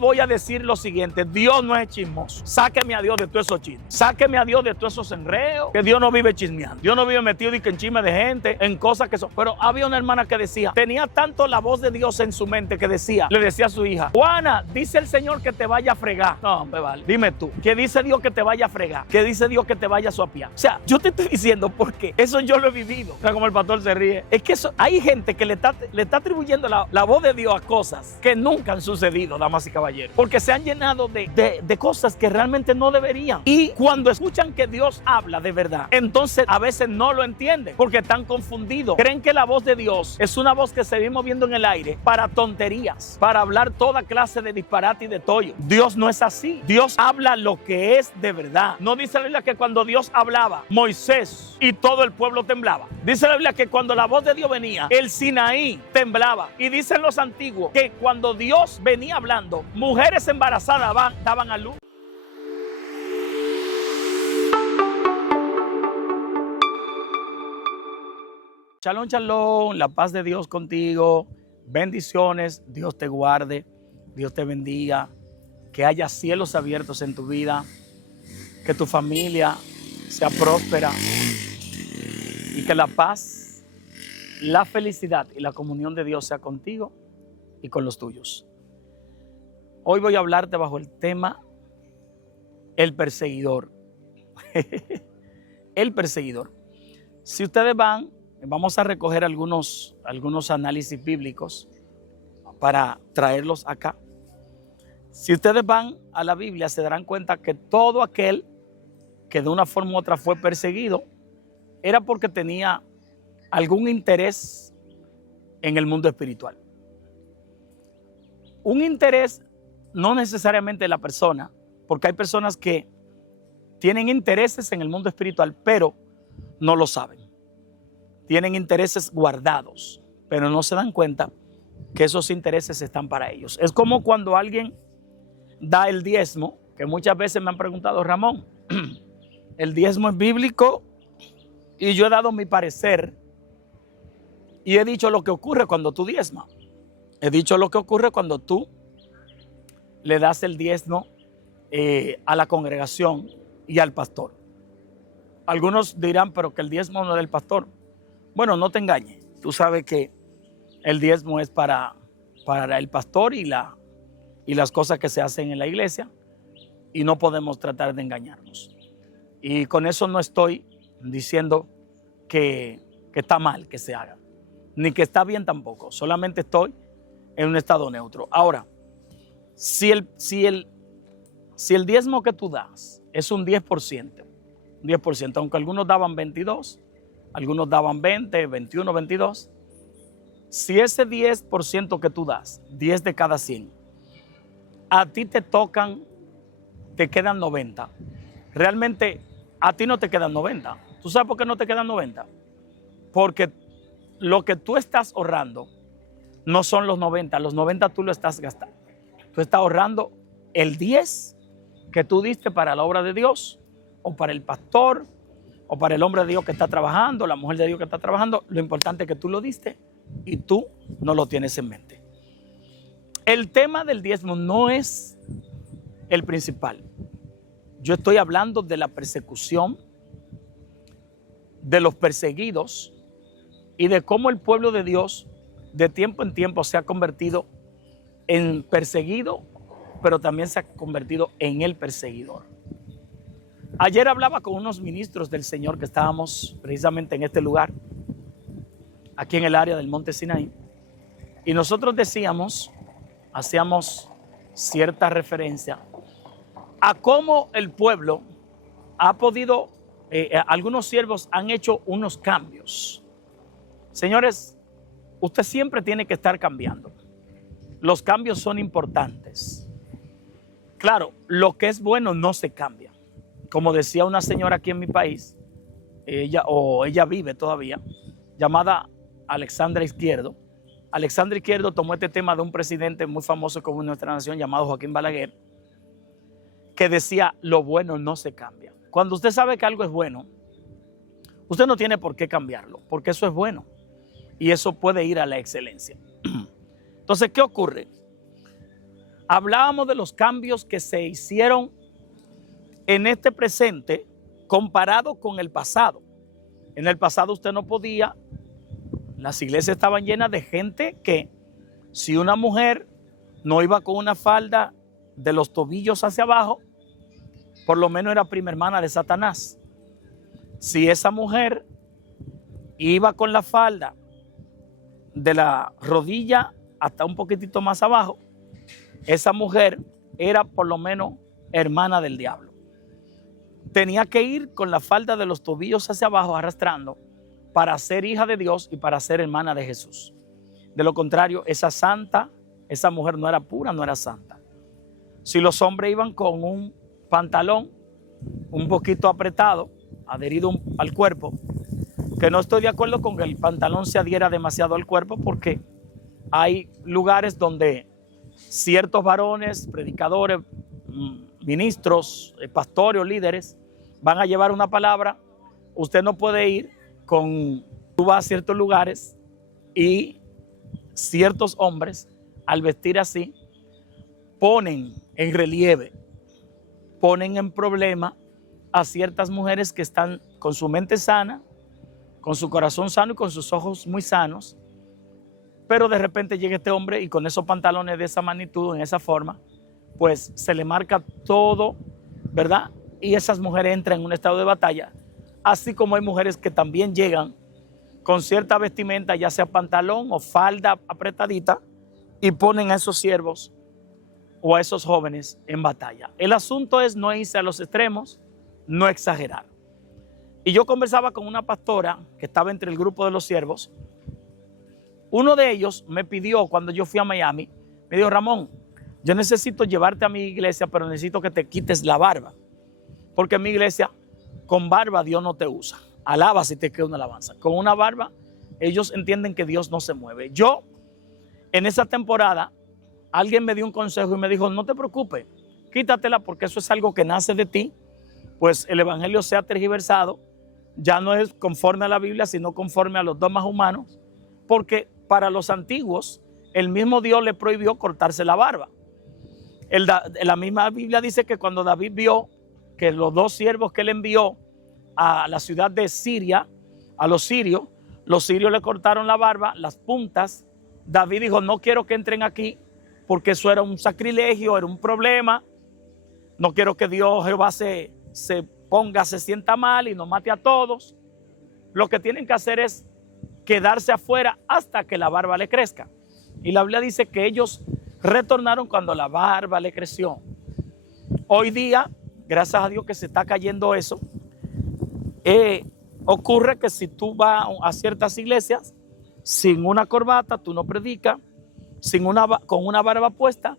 Voy a decir lo siguiente: Dios no es chismoso. Sáqueme a Dios de todos esos chismes. Sáqueme a Dios de todos esos enredos. Que Dios no vive chismeando. Dios no vive metido en chisme de gente, en cosas que son. Pero había una hermana que decía, tenía tanto la voz de Dios en su mente que decía, le decía a su hija: Juana, dice el Señor que te vaya a fregar. No, hombre, vale. Dime tú, ¿qué dice Dios que te vaya a fregar? ¿Qué dice Dios que te vaya a suapiar? O sea, yo te estoy diciendo porque eso yo lo he vivido. Mira como el pastor se ríe. Es que eso, hay gente que le está atribuyendo la voz de Dios a cosas que nunca han sucedido, damas y caballeros. Porque se han llenado de cosas que realmente no deberían. Y cuando escuchan que Dios habla de verdad, entonces a veces no lo entienden porque están confundidos. Creen que la voz de Dios es una voz que se viene moviendo en el aire para tonterías, para hablar toda clase de disparate y de tollo. Dios no es así. Dios habla lo que es de verdad. No dice la Biblia que cuando Dios hablaba, Moisés y todo el pueblo temblaba. Dice la Biblia que cuando la voz de Dios venía, el Sinaí temblaba. Y dicen los antiguos que cuando Dios venía hablando, mujeres embarazadas daban a luz. Shalom, shalom, la paz de Dios contigo, bendiciones, Dios te guarde, Dios te bendiga, que haya cielos abiertos en tu vida, que tu familia sea próspera y que la paz, la felicidad y la comunión de Dios sea contigo y con los tuyos. Hoy voy a hablarte bajo el tema el perseguidor. El perseguidor. Si ustedes vamos a recoger algunos análisis bíblicos para traerlos acá. Si ustedes van a la Biblia, se darán cuenta que todo aquel que de una forma u otra fue perseguido era porque tenía algún interés en el mundo espiritual. Un interés no necesariamente de la persona, porque hay personas que tienen intereses en el mundo espiritual, pero no lo saben. Tienen intereses guardados, pero no se dan cuenta que esos intereses están para ellos. Es como cuando alguien da el diezmo, que muchas veces me han preguntado: Ramón, el diezmo es bíblico, y yo he dado mi parecer y he dicho lo que ocurre cuando tú diezmas. He dicho lo que ocurre cuando tú le das el diezmo a la congregación y al pastor. Algunos dirán, pero que el diezmo no es del pastor. Bueno, no te engañes. Tú sabes que el diezmo es para el pastor y las cosas que se hacen en la iglesia, y no podemos tratar de engañarnos. Y con eso no estoy diciendo que está mal que se haga, ni que está bien tampoco. Solamente estoy en un estado neutro. Ahora, si el diezmo que tú das es un 10%, aunque algunos daban 22, algunos daban 20, 21, 22, si ese 10% que tú das, 10 de cada 100, a ti te quedan 90. Realmente a ti no te quedan 90. ¿Tú sabes por qué no te quedan 90? Porque lo que tú estás ahorrando no son los 90, los 90 tú lo estás gastando. Tú estás ahorrando el 10 que tú diste para la obra de Dios, o para el pastor, o para el hombre de Dios que está trabajando, la mujer de Dios que está trabajando. Lo importante es que tú lo diste y tú no lo tienes en mente. El tema del diezmo no es el principal. Yo estoy hablando de la persecución, de los perseguidos y de cómo el pueblo de Dios de tiempo en tiempo se ha convertido en perseguido, pero también se ha convertido en el perseguidor. Ayer hablaba con unos ministros del Señor que estábamos precisamente en este lugar, aquí en el área del Monte Sinaí, y nosotros hacíamos cierta referencia a cómo el pueblo ha podido, algunos siervos han hecho unos cambios. Señores, usted siempre tiene que estar cambiando. Los cambios son importantes. Claro, lo que es bueno no se cambia. Como decía una señora aquí en mi país, ella vive todavía, llamada Alexandra Izquierdo. Alexandra Izquierdo tomó este tema de un presidente muy famoso como en nuestra nación, llamado Joaquín Balaguer, que decía: lo bueno no se cambia. Cuando usted sabe que algo es bueno, usted no tiene por qué cambiarlo, porque eso es bueno y eso puede ir a la excelencia. Entonces, ¿qué ocurre? hablábamos de los cambios que se hicieron en este presente comparado con el pasado. En el pasado usted no podía, las iglesias estaban llenas de gente que si una mujer no iba con una falda de los tobillos hacia abajo, por lo menos era prima hermana de Satanás. Si esa mujer iba con la falda de la rodilla hasta un poquitito más abajo, esa mujer era por lo menos hermana del diablo. Tenía que ir con la falda de los tobillos hacia abajo arrastrando para ser hija de Dios y para ser hermana de Jesús. De lo contrario, esa mujer no era pura, no era santa. Si los hombres iban con un pantalón un poquito apretado, adherido al cuerpo, que no estoy de acuerdo con que el pantalón se adhiera demasiado al cuerpo, porque hay lugares donde ciertos varones, predicadores, ministros, pastores o líderes van a llevar una palabra. Usted no puede ir tú vas a ciertos lugares y ciertos hombres al vestir así ponen en relieve, ponen en problema a ciertas mujeres que están con su mente sana, con su corazón sano y con sus ojos muy sanos, pero de repente llega este hombre y con esos pantalones de esa magnitud, en esa forma, pues se le marca todo, ¿verdad? Y esas mujeres entran en un estado de batalla, así como hay mujeres que también llegan con cierta vestimenta, ya sea pantalón o falda apretadita, y ponen a esos siervos o a esos jóvenes en batalla. El asunto es no irse a los extremos, no exagerar. Y yo conversaba con una pastora que estaba entre el grupo de los siervos. Uno de ellos me pidió, cuando yo fui a Miami, me dijo: Ramón, yo necesito llevarte a mi iglesia, pero necesito que te quites la barba, porque en mi iglesia con barba Dios no te usa. Alaba si te queda una alabanza. Con una barba ellos entienden que Dios no se mueve. Yo en esa temporada alguien me dio un consejo y me dijo: no te preocupes, quítatela, porque eso es algo que nace de ti, pues el evangelio se ha tergiversado, ya no es conforme a la Biblia, sino conforme a los dogmas humanos, porque para los antiguos el mismo Dios le prohibió cortarse la barba. La misma Biblia dice que cuando David vio que los dos siervos que él envió a la ciudad de Siria, a los sirios le cortaron la barba, las puntas. David dijo: no quiero que entren aquí, porque eso era un sacrilegio, era un problema. No quiero que Dios, Jehová, se sienta mal y nos mate a todos. Lo que tienen que hacer es quedarse afuera hasta que la barba le crezca. Y la Biblia dice que ellos retornaron cuando la barba le creció. Hoy día, gracias a Dios que se está cayendo eso, ocurre que si tú vas a ciertas iglesias sin una corbata, tú no predicas, con una barba puesta,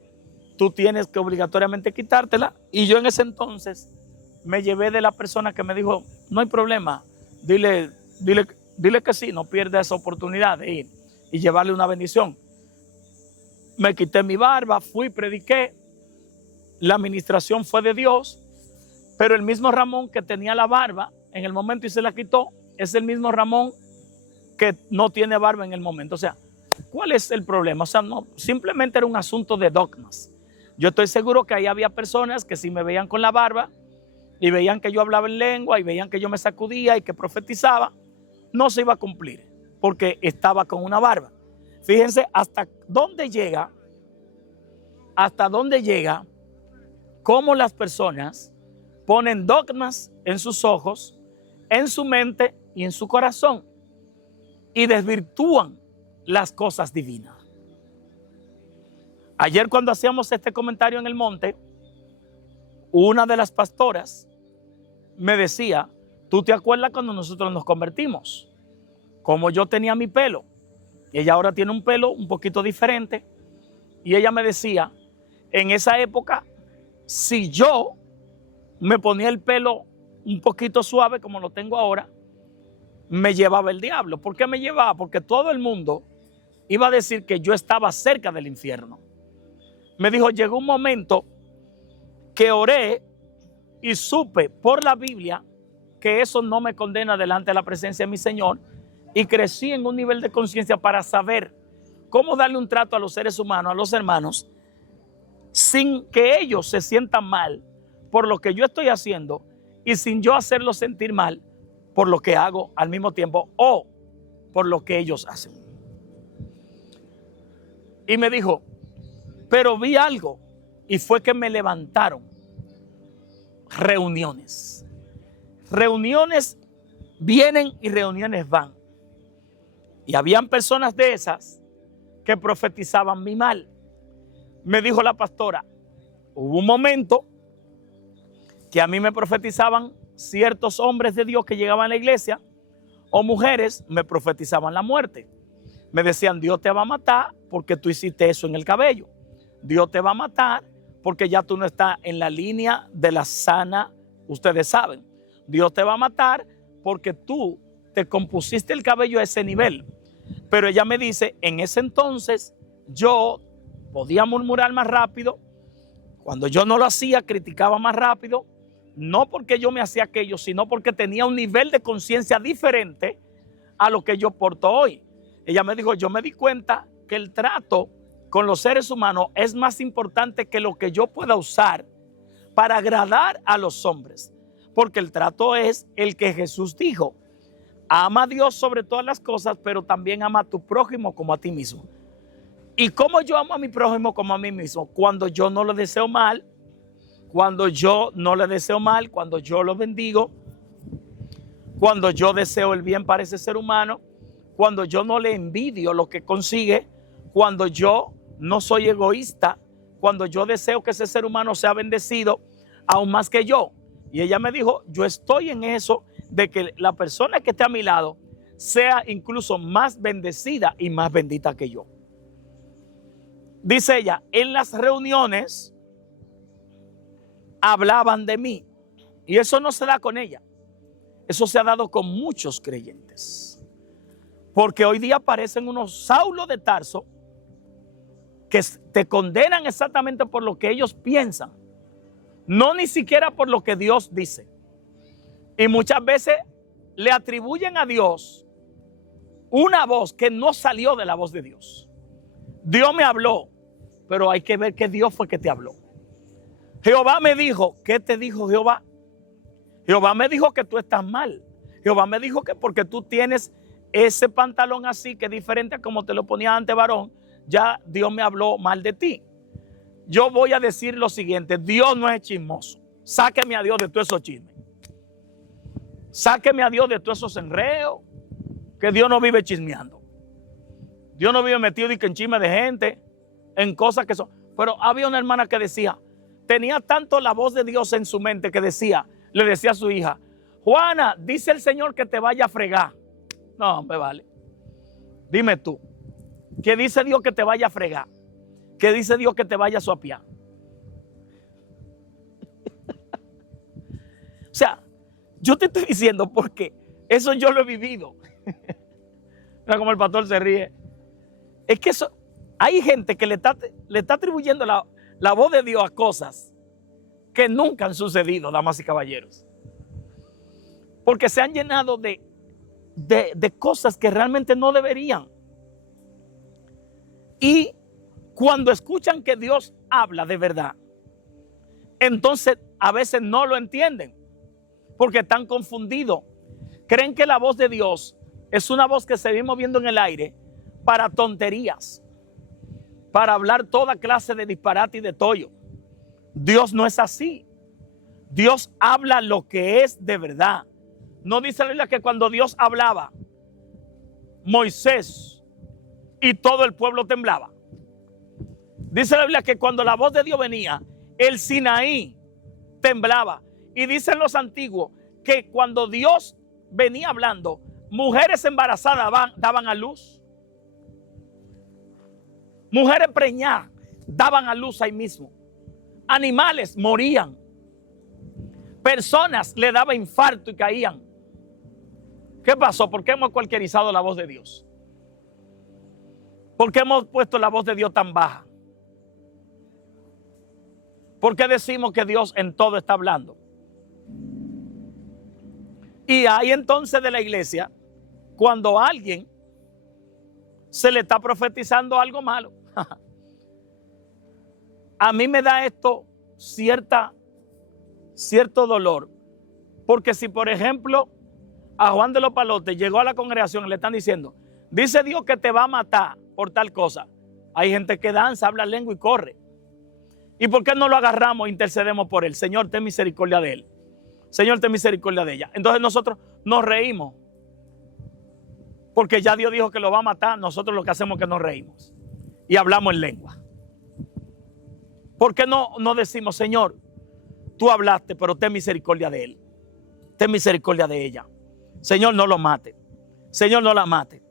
tú tienes que obligatoriamente quitártela. Y yo en ese entonces me llevé de la persona que me dijo: no hay problema, dile que sí, no pierda esa oportunidad de ir y llevarle una bendición. Me quité mi barba, fui, prediqué, la administración fue de Dios, pero el mismo Ramón que tenía la barba en el momento y se la quitó, es el mismo Ramón que no tiene barba en el momento. O sea, ¿cuál es el problema? O sea, no, simplemente era un asunto de dogmas. Yo estoy seguro que ahí había personas que si me veían con la barba y veían que yo hablaba en lengua y veían que yo me sacudía y que profetizaba, no se iba a cumplir porque estaba con una barba. Fíjense hasta dónde llega cómo las personas ponen dogmas en sus ojos, en su mente y en su corazón, y desvirtúan las cosas divinas. Ayer, cuando hacíamos este comentario en el monte, una de las pastoras me decía: ¿tú te acuerdas cuando nosotros nos convertimos? Como yo tenía mi pelo, y ella ahora tiene un pelo un poquito diferente, y ella me decía: en esa época, si yo me ponía el pelo un poquito suave como lo tengo ahora, me llevaba el diablo. ¿Por qué me llevaba? Porque todo el mundo iba a decir que yo estaba cerca del infierno. Me dijo: llegó un momento que oré y supe por la Biblia que eso no me condena delante de la presencia de mi Señor, y crecí en un nivel de conciencia para saber cómo darle un trato a los seres humanos, a los hermanos, sin que ellos se sientan mal por lo que yo estoy haciendo y sin yo hacerlos sentir mal por lo que hago al mismo tiempo o por lo que ellos hacen. Y me dijo, pero vi algo y fue que me levantaron reuniones. Reuniones vienen y reuniones van. Y habían personas de esas que profetizaban mi mal. Me dijo la pastora, hubo un momento que a mí me profetizaban ciertos hombres de Dios que llegaban a la iglesia o mujeres me profetizaban la muerte. Me decían, Dios te va a matar porque tú hiciste eso en el cabello. Dios te va a matar porque ya tú no estás en la línea de la sana, ustedes saben. Dios te va a matar porque tú te compusiste el cabello a ese nivel. Pero ella me dice, en ese entonces yo podía murmurar más rápido. Cuando yo no lo hacía, criticaba más rápido. No porque yo me hacía aquello, sino porque tenía un nivel de conciencia diferente a lo que yo porto hoy. Ella me dijo, yo me di cuenta que el trato con los seres humanos es más importante que lo que yo pueda usar para agradar a los hombres. Porque el trato es el que Jesús dijo. Ama a Dios sobre todas las cosas, pero también ama a tu prójimo como a ti mismo. ¿Y cómo yo amo a mi prójimo como a mí mismo? Cuando yo no le deseo mal, cuando yo no le deseo mal, cuando yo lo bendigo, cuando yo deseo el bien para ese ser humano, cuando yo no le envidio lo que consigue, cuando yo no soy egoísta, cuando yo deseo que ese ser humano sea bendecido aún más que yo. Y ella me dijo, yo estoy en eso de que la persona que esté a mi lado sea incluso más bendecida y más bendita que yo. Dice ella, en las reuniones hablaban de mí. Y eso no se da con ella. Eso se ha dado con muchos creyentes. Porque hoy día aparecen unos Saulo de Tarso que te condenan exactamente por lo que ellos piensan. No ni siquiera por lo que Dios dice. Y muchas veces le atribuyen a Dios una voz que no salió de la voz de Dios. Dios me habló, pero hay que ver que Dios fue que te habló. Jehová me dijo, ¿qué te dijo Jehová? Jehová me dijo que tú estás mal. Jehová me dijo que porque tú tienes ese pantalón así, que es diferente a como te lo ponía antes, varón, ya Dios me habló mal de ti. Yo voy a decir lo siguiente, Dios no es chismoso. Sáqueme a Dios de todos esos chismes. Sáqueme a Dios de todos esos enredos, que Dios no vive chismeando. Dios no vive metido en chisme de gente, en cosas que son. Pero había una hermana que decía, tenía tanto la voz de Dios en su mente que decía, le decía a su hija, Juana, dice el Señor que te vaya a fregar. No, me vale. Dime tú, ¿qué dice Dios que te vaya a fregar? ¿Qué dice Dios que te vaya a suapiar? O sea, yo te estoy diciendo porque eso yo lo he vivido. Mira cómo el pastor se ríe. Es que eso, hay gente que le está atribuyendo la voz de Dios a cosas que nunca han sucedido, damas y caballeros. Porque se han llenado de cosas que realmente no deberían. Y cuando escuchan que Dios habla de verdad, entonces a veces no lo entienden porque están confundidos. Creen que la voz de Dios es una voz que se viene moviendo en el aire para tonterías, para hablar toda clase de disparate y de tollo. Dios no es así. Dios habla lo que es de verdad. No dice la Biblia que cuando Dios hablaba, Moisés y todo el pueblo temblaba. Dice la Biblia que cuando la voz de Dios venía, el Sinaí temblaba. Y dicen los antiguos que cuando Dios venía hablando, mujeres embarazadas daban a luz. Mujeres preñadas daban a luz ahí mismo. Animales morían. Personas le daba infarto y caían. ¿Qué pasó? ¿Por qué hemos cualquierizado la voz de Dios? ¿Por qué hemos puesto la voz de Dios tan baja? ¿Por qué decimos que Dios en todo está hablando? Y hay entonces de la iglesia, cuando a alguien se le está profetizando algo malo, A mí me da esto cierto dolor. Porque si, por ejemplo, a Juan de los Palotes llegó a la congregación y le están diciendo, dice Dios que te va a matar por tal cosa. Hay gente que danza, habla lengua y corre. ¿Y por qué no lo agarramos e intercedemos por él? Señor, ten misericordia de él. Señor, ten misericordia de ella. Entonces nosotros nos reímos. Porque ya Dios dijo que lo va a matar. Nosotros lo que hacemos es que nos reímos. Y hablamos en lengua. ¿Por qué no decimos, Señor, tú hablaste, pero ten misericordia de él? Ten misericordia de ella. Señor, no lo mate. Señor, no la mate.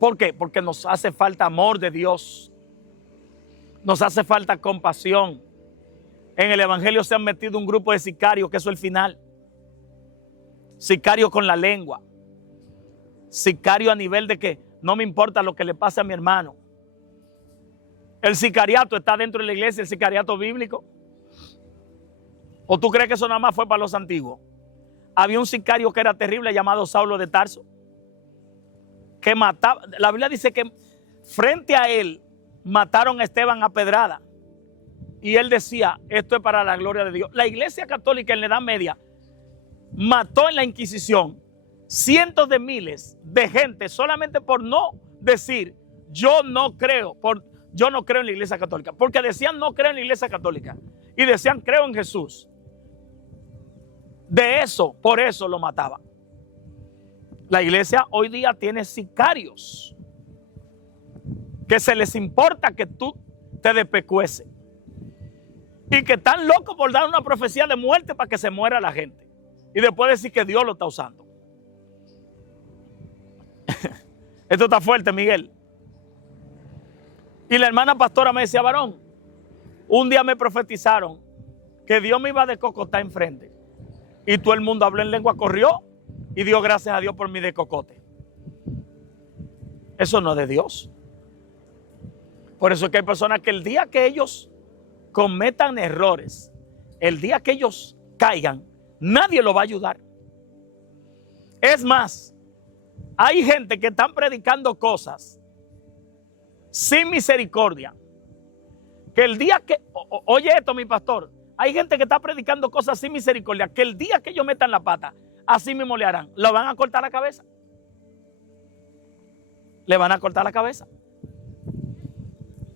¿Por qué? Porque nos hace falta amor de Dios. Nos hace falta compasión. En el evangelio se han metido un grupo de sicarios, que eso es el final. Sicario con la lengua. Sicario a nivel de que no me importa lo que le pase a mi hermano. El sicariato está dentro de la iglesia, el sicariato bíblico. ¿O tú crees que eso nada más fue para los antiguos? Había un sicario que era terrible llamado Saulo de Tarso, que mataba. La Biblia dice que frente a él mataron a Esteban a pedrada. Y él decía, esto es para la gloria de Dios. La iglesia católica en la Edad Media mató en la Inquisición cientos de miles de gente solamente por no decir, yo no creo en la iglesia católica. Porque decían no creo en la iglesia católica. Y decían creo en Jesús. Por eso lo mataban. La iglesia hoy día tiene sicarios que se les importa que tú te despecueces y que están locos por dar una profecía de muerte para que se muera la gente y después decir que Dios lo está usando. Esto está fuerte, Miguel. Y la hermana pastora me decía, varón, un día me profetizaron que Dios me iba a descocotar enfrente y todo el mundo habló en lengua, corrió y dio gracias a Dios por mi descocote. Eso no es de Dios. Por eso es que hay personas que el día que ellos cometan errores, el día que ellos caigan, nadie los va a ayudar. Es más, hay gente que están predicando cosas sin misericordia. Que el día que, oye esto mi pastor, hay gente que está predicando cosas sin misericordia, que el día que ellos metan la pata, así mismo le harán. ¿Lo van a cortar la cabeza? Le van a cortar la cabeza.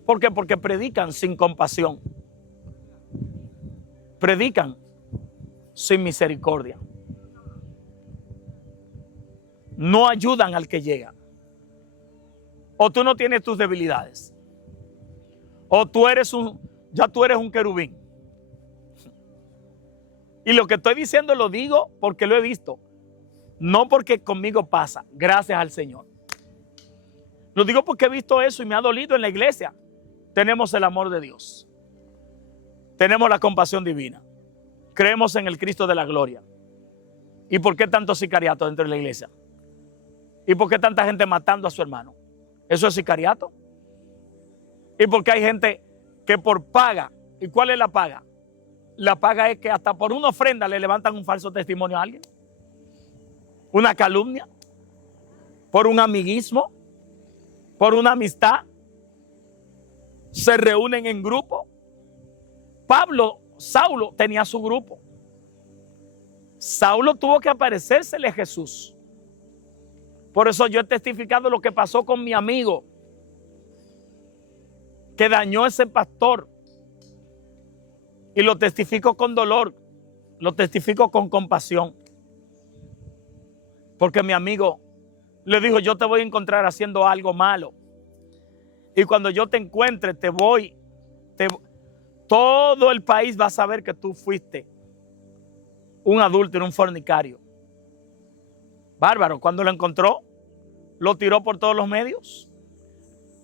¿Por qué? Porque predican sin compasión. Predican sin misericordia. No ayudan al que llega. O tú no tienes tus debilidades. O tú eres un querubín. Y lo que estoy diciendo lo digo porque lo he visto. No porque conmigo pasa, gracias al Señor. Lo digo porque he visto eso y me ha dolido en la iglesia. Tenemos el amor de Dios. Tenemos la compasión divina. Creemos en el Cristo de la gloria. ¿Y por qué tanto sicariato dentro de la iglesia? ¿Y por qué tanta gente matando a su hermano? ¿Eso es sicariato? ¿Y por qué hay gente que por paga? ¿Y cuál es la paga? La paga es que hasta por una ofrenda le levantan un falso testimonio a alguien. Una calumnia. Por un amiguismo. Por una amistad. Se reúnen en grupo. Saulo tenía su grupo. Saulo tuvo que aparecérsele a Jesús. Por eso yo he testificado lo que pasó con mi amigo que dañó a ese pastor. Y lo testifico con dolor. Lo testifico con compasión. Porque mi amigo le dijo, yo te voy a encontrar haciendo algo malo. Y cuando yo te encuentre, todo el país va a saber que tú fuiste un adúltero, un fornicario. Bárbaro, cuando lo encontró, lo tiró por todos los medios.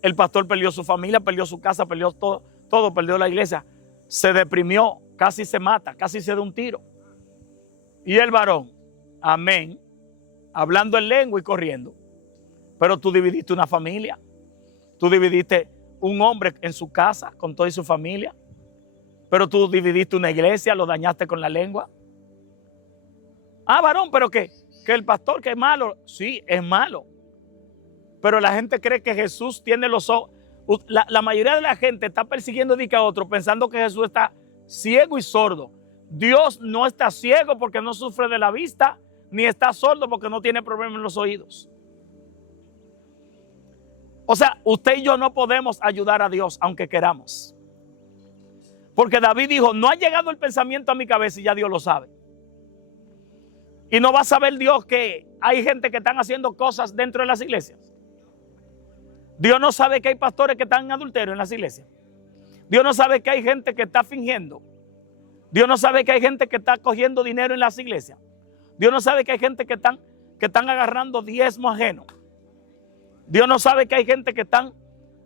El pastor perdió su familia, perdió su casa, perdió todo, perdió la iglesia. Se deprimió, casi se mata, casi se da un tiro. Y el varón, amén, hablando en lengua y corriendo. Pero tú dividiste una familia. Tú dividiste un hombre en su casa con toda su familia. Pero tú dividiste una iglesia, lo dañaste con la lengua. Ah, varón, pero que el pastor que es malo. Sí, es malo. Pero la gente cree que Jesús tiene los ojos. La mayoría de la gente está persiguiendo a otro pensando que Jesús está ciego y sordo. Dios no está ciego porque no sufre de la vista, ni está sordo porque no tiene problema en los oídos. O sea, usted y yo no podemos ayudar a Dios aunque queramos. Porque David dijo, no ha llegado el pensamiento a mi cabeza y ya Dios lo sabe. Y no va a saber Dios que hay gente que están haciendo cosas dentro de las iglesias. Dios no sabe que hay pastores que están en adulterio en las iglesias. Dios no sabe que hay gente que está fingiendo. Dios no sabe que hay gente que está cogiendo dinero en las iglesias. Dios no sabe que hay gente que están agarrando diezmo ajeno. Dios no sabe que hay gente que están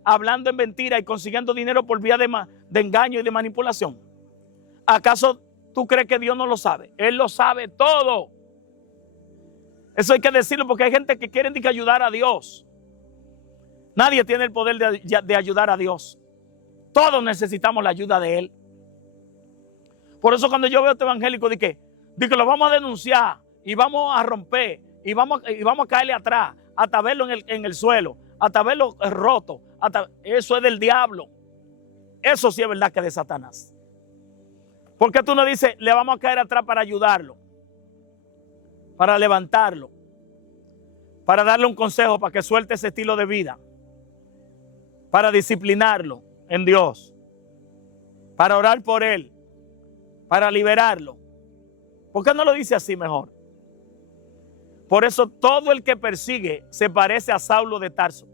hablando en mentira y consiguiendo dinero por vía de engaño y de manipulación. ¿Acaso tú crees que Dios no lo sabe? Él lo sabe todo. Eso hay que decirlo porque hay gente que quiere ayudar a Dios. Nadie tiene el poder de ayudar a Dios. Todos necesitamos la ayuda de Él. Por eso cuando yo veo a este evangélico, de que lo vamos a denunciar y vamos a romper y vamos a caerle atrás, hasta verlo en el suelo, hasta verlo roto, eso es del diablo. Eso sí es verdad que es de Satanás. ¿Por qué tú no dices, le vamos a caer atrás para ayudarlo? Para levantarlo, para darle un consejo para que suelte ese estilo de vida, para disciplinarlo en Dios, para orar por él, para liberarlo? ¿Por qué no lo dice así mejor? Por eso todo el que persigue se parece a Saulo de Tarso.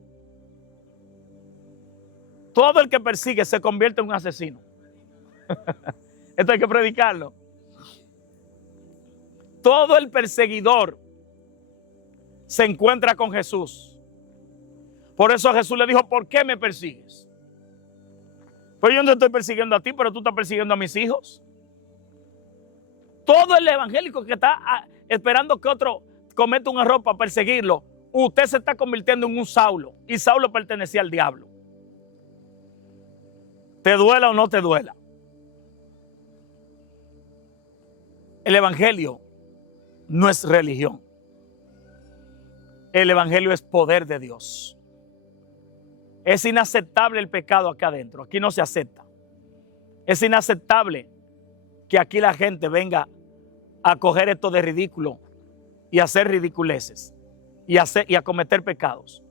Todo el que persigue se convierte en un asesino. Esto hay que predicarlo. Todo el perseguidor se encuentra con Jesús. Por eso Jesús le dijo, ¿por qué me persigues? Pues yo no te estoy persiguiendo a ti, pero tú estás persiguiendo a mis hijos. Todo el evangélico que está esperando que otro cometa un error para perseguirlo, usted se está convirtiendo en un Saulo. Y Saulo pertenecía al diablo. Te duela o no te duela. El evangelio no es religión. El evangelio es poder de Dios. Es inaceptable el pecado acá adentro. Aquí no se acepta. Es inaceptable que aquí la gente venga a coger esto de ridículo y a hacer ridiculeces y a cometer pecados.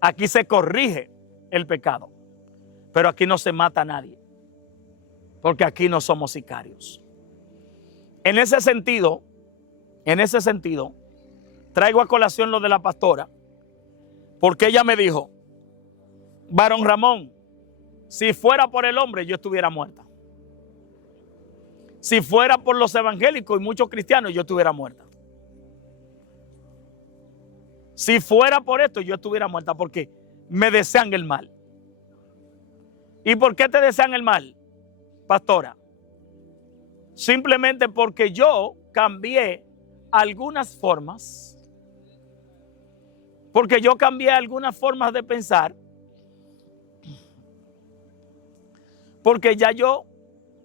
Aquí se corrige el pecado, pero aquí no se mata a nadie, porque aquí no somos sicarios. En ese sentido, traigo a colación lo de la pastora, porque ella me dijo, varón Ramón, si fuera por el hombre yo estuviera muerta. Si fuera por los evangélicos y muchos cristianos yo estuviera muerta. Si fuera por esto yo estuviera muerta porque me desean el mal. ¿Y por qué te desean el mal, pastora? Simplemente porque yo cambié algunas formas, porque yo cambié algunas formas de pensar, porque ya yo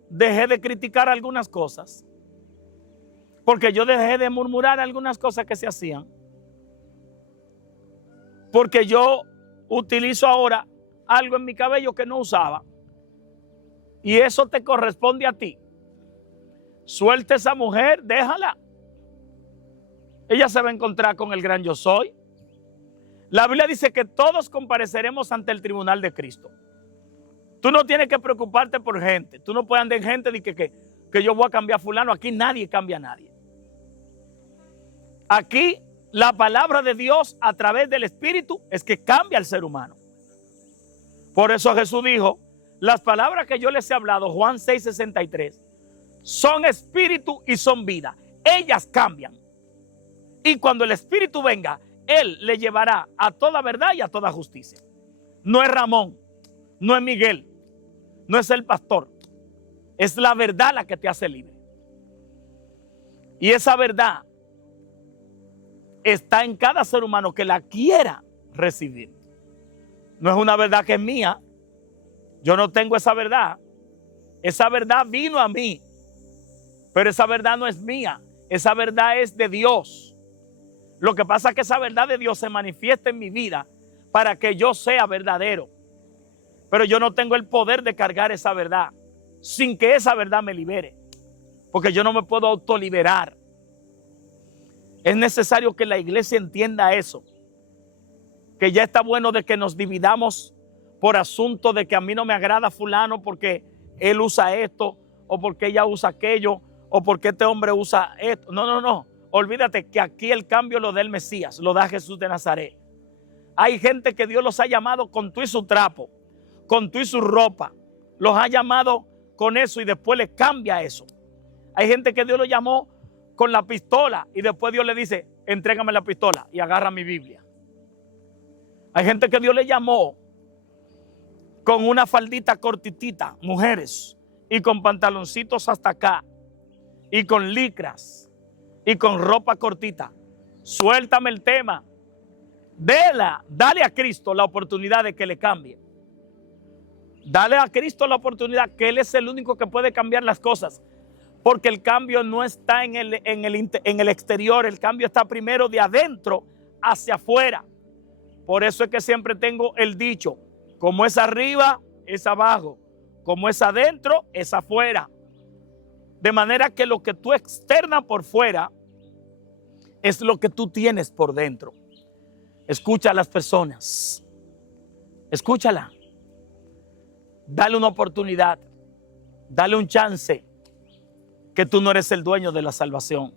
dejé de criticar algunas cosas, porque yo dejé de murmurar algunas cosas que se hacían, porque yo utilizo ahora algo en mi cabello que no usaba, y eso te corresponde a ti. Suelta a esa mujer, déjala. Ella se va a encontrar con el gran yo soy. La Biblia dice que todos compareceremos ante el tribunal de Cristo. Tú no tienes que preocuparte por gente. Tú no puedes andar en gente de que yo voy a cambiar a fulano. Aquí nadie cambia a nadie. Aquí la palabra de Dios a través del Espíritu es que cambia al ser humano. Por eso Jesús dijo, las palabras que yo les he hablado, Juan 6:63, son espíritu y son vida. Ellas cambian. Y cuando el Espíritu venga, Él le llevará a toda verdad y a toda justicia. No es Ramón, no es Miguel, no es el pastor. Es la verdad la que te hace libre. Y esa verdad está en cada ser humano que la quiera recibir. No es una verdad que es mía. Yo no tengo esa verdad. Esa verdad vino a mí. Pero esa verdad no es mía. Esa verdad es de Dios. Lo que pasa es que esa verdad de Dios se manifiesta en mi vida para que yo sea verdadero. pero yo no tengo el poder de cargar esa verdad sin que esa verdad me libere, porque yo no me puedo autoliberar. Es necesario que la iglesia entienda eso, que ya está bueno de que nos dividamos por asunto de que a mí no me agrada fulano porque él usa esto, o porque ella usa aquello, o porque este hombre usa esto. No, no, no. Olvídate que aquí el cambio lo da el Mesías, lo da Jesús de Nazaret. Hay gente que Dios los ha llamado con tú y su trapo, con tú y su ropa. Los ha llamado con eso y después le cambia eso. Hay gente que Dios lo llamó con la pistola y después Dios le dice, entrégame la pistola y agarra mi Biblia. Hay gente que Dios le llamó con una faldita cortitita, mujeres, y con pantaloncitos hasta acá, y con licras, y con ropa cortita. Suéltame el tema. Dale a Cristo la oportunidad de que le cambie. Dale a Cristo la oportunidad, que Él es el único que puede cambiar las cosas. Porque el cambio no está en el exterior, el cambio está primero de adentro hacia afuera. Por eso es que siempre tengo el dicho, como es arriba, es abajo. Como es adentro, es afuera. De manera que lo que tú externas por fuera es lo que tú tienes por dentro. Escucha a las personas. Escúchala. Dale una oportunidad. Dale un chance. Que tú no eres el dueño de la salvación.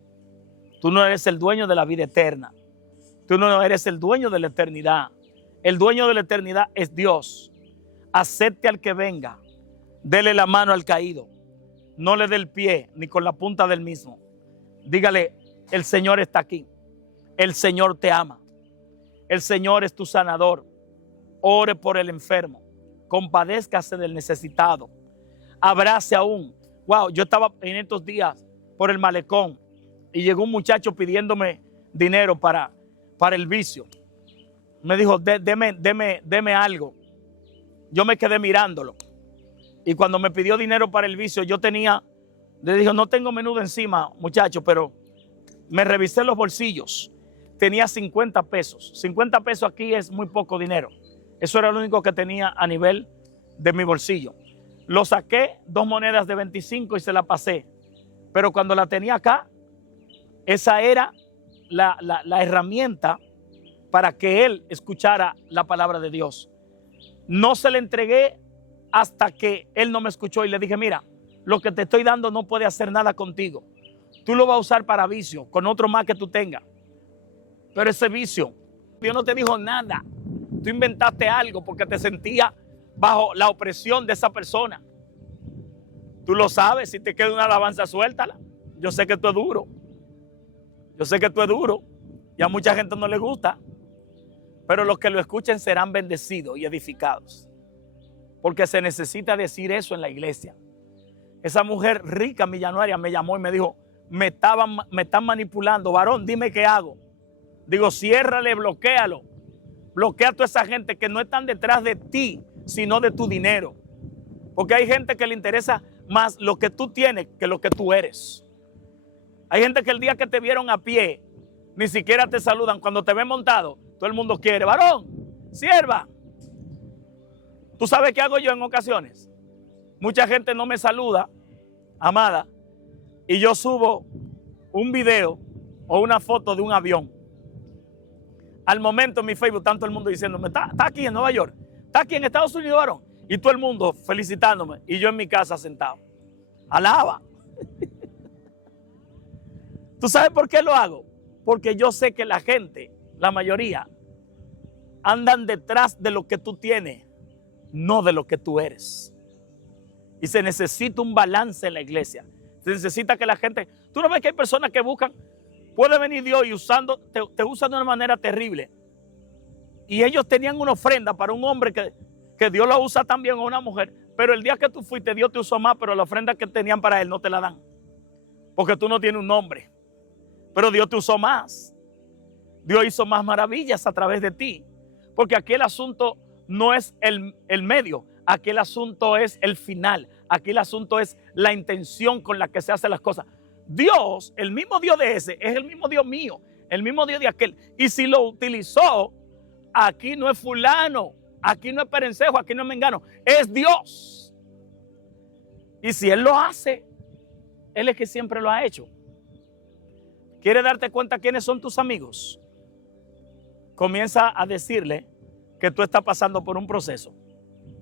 Tú no eres el dueño de la vida eterna. Tú no eres el dueño de la eternidad. El dueño de la eternidad es Dios. Acepte al que venga. Dele la mano al caído. No le dé el pie ni con la punta del mismo. Dígale, el Señor está aquí. El Señor te ama. El Señor es tu sanador. Ore por el enfermo. Compadézcase del necesitado. Abrace aún. Wow, yo estaba en estos días por el malecón y llegó un muchacho pidiéndome dinero para el vicio. Me dijo, deme algo. Yo me quedé mirándolo. Y cuando me pidió dinero para el vicio, le dije, no tengo menudo encima, muchacho, pero me revisé los bolsillos. Tenía 50 pesos. 50 pesos aquí es muy poco dinero. Eso era lo único que tenía a nivel de mi bolsillo. Lo saqué, 2 monedas de 25 y se la pasé. Pero cuando la tenía acá, esa era la herramienta para que él escuchara la palabra de Dios. No se le entregué hasta que él no me escuchó y le dije, mira, lo que te estoy dando no puede hacer nada contigo. Tú lo vas a usar para vicio, con otro más que tú tengas. Pero ese vicio, Dios no te dijo nada. Tú inventaste algo porque te sentías bajo la opresión de esa persona. Tú lo sabes, si te queda una alabanza, suéltala. Yo sé que tú es duro. Yo sé que tú es duro y a mucha gente no le gusta. Pero los que lo escuchen serán bendecidos y edificados. Porque se necesita decir eso en la iglesia. Esa mujer rica millonaria me llamó y me dijo, me están manipulando. Varón, dime qué hago. Digo, ciérrale, bloquéalo. Bloquea a toda esa gente que no están detrás de ti, sino de tu dinero. Porque hay gente que le interesa más lo que tú tienes que lo que tú eres. Hay gente que el día que te vieron a pie, ni siquiera te saludan. Cuando te ven montado, todo el mundo quiere, varón, sierva. ¿Tú sabes qué hago yo en ocasiones? Mucha gente no me saluda, amada, y yo subo un video o una foto de un avión. Al momento en mi Facebook, tanto el mundo diciéndome, está aquí en Nueva York, está aquí en Estados Unidos, varón. Y todo el mundo felicitándome y yo en mi casa sentado. Alaba. ¿Tú sabes por qué lo hago? Porque yo sé que la gente, la mayoría, andan detrás de lo que tú tienes, no de lo que tú eres. Y se necesita un balance en la iglesia. Se necesita que la gente... Tú no ves que hay personas que buscan... Puede venir Dios y te usan de una manera terrible. Y ellos tenían una ofrenda para un hombre que Dios lo usa también, o una mujer. Pero el día que tú fuiste, Dios te usó más, pero la ofrenda que tenían para él no te la dan. Porque tú no tienes un nombre. Pero Dios te usó más. Dios hizo más maravillas a través de ti. Porque aquí el asunto no es el medio. Aquí el asunto es el final. Aquí el asunto es la intención con la que se hacen las cosas. Dios, el mismo Dios de ese, es el mismo Dios mío. El mismo Dios de aquel. Y si lo utilizó, aquí no es fulano. Aquí no es perencejo, aquí no es mengano, es Dios. Y si Él lo hace, Él es que siempre lo ha hecho. ¿Quieres darte cuenta quiénes son tus amigos? Comienza a decirle que tú estás pasando por un proceso.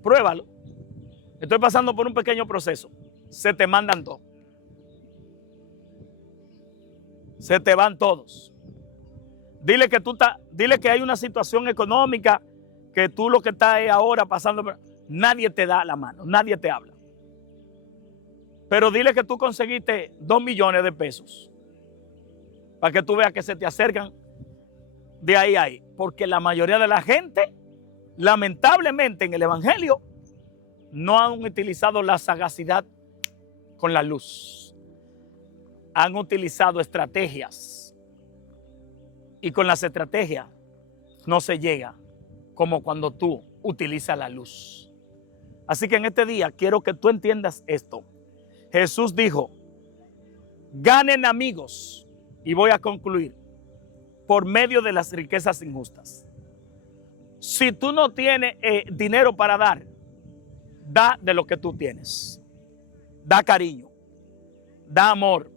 Pruébalo. Estoy pasando por un pequeño proceso. Se te mandan todos. Se te van todos. Dile que hay una situación económica, que tú lo que estás ahora pasando, nadie te da la mano, nadie te habla. Pero dile que tú conseguiste 2 millones de pesos para que tú veas que se te acercan de ahí a ahí. Porque la mayoría de la gente, lamentablemente en el evangelio, no han utilizado la sagacidad con la luz. Han utilizado estrategias. Y con las estrategias no se llega como cuando tú utilizas la luz. Así que en este día quiero que tú entiendas esto. Jesús dijo, ganen amigos, y voy a concluir, por medio de las riquezas injustas. Si tú no tienes dinero para dar, da de lo que tú tienes. Da cariño, da amor,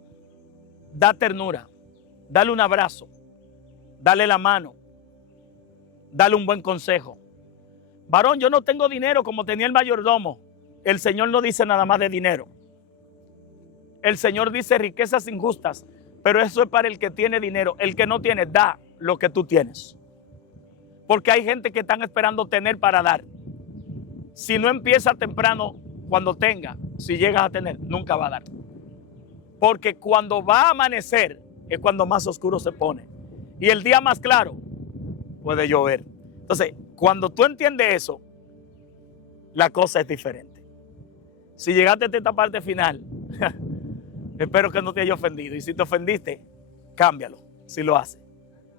da ternura, dale un abrazo, dale la mano, dale un buen consejo. Varón, yo no tengo dinero como tenía el mayordomo. El Señor no dice nada más de dinero. El Señor dice riquezas injustas, pero eso es para el que tiene dinero. El que no tiene, da lo que tú tienes. Porque hay gente que están esperando tener para dar. Si no empieza temprano, cuando tenga, si llegas a tener, nunca va a dar. Porque cuando va a amanecer es cuando más oscuro se pone. Y el día más claro puede llover. Entonces, cuando tú entiendes eso, la cosa es diferente. Si llegaste a esta parte final, espero que no te haya ofendido. Y si te ofendiste, cámbialo, si lo haces.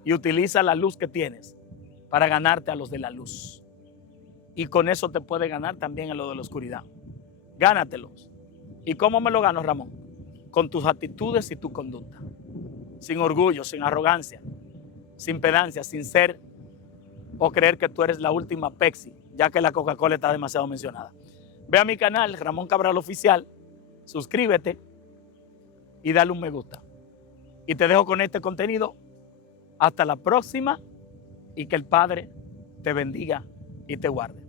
Y utiliza la luz que tienes para ganarte a los de la luz. Y con eso te puede ganar también a los de la oscuridad. Gánatelos. ¿Y cómo me lo gano, Ramón? Con tus actitudes y tu conducta. Sin orgullo, sin arrogancia, sin pedancia, sin ser o creer que tú eres la última Pepsi, ya que la Coca-Cola está demasiado mencionada. Ve a mi canal, Ramón Cabral Oficial, suscríbete y dale un me gusta. Y te dejo con este contenido. Hasta la próxima y que el Padre te bendiga y te guarde.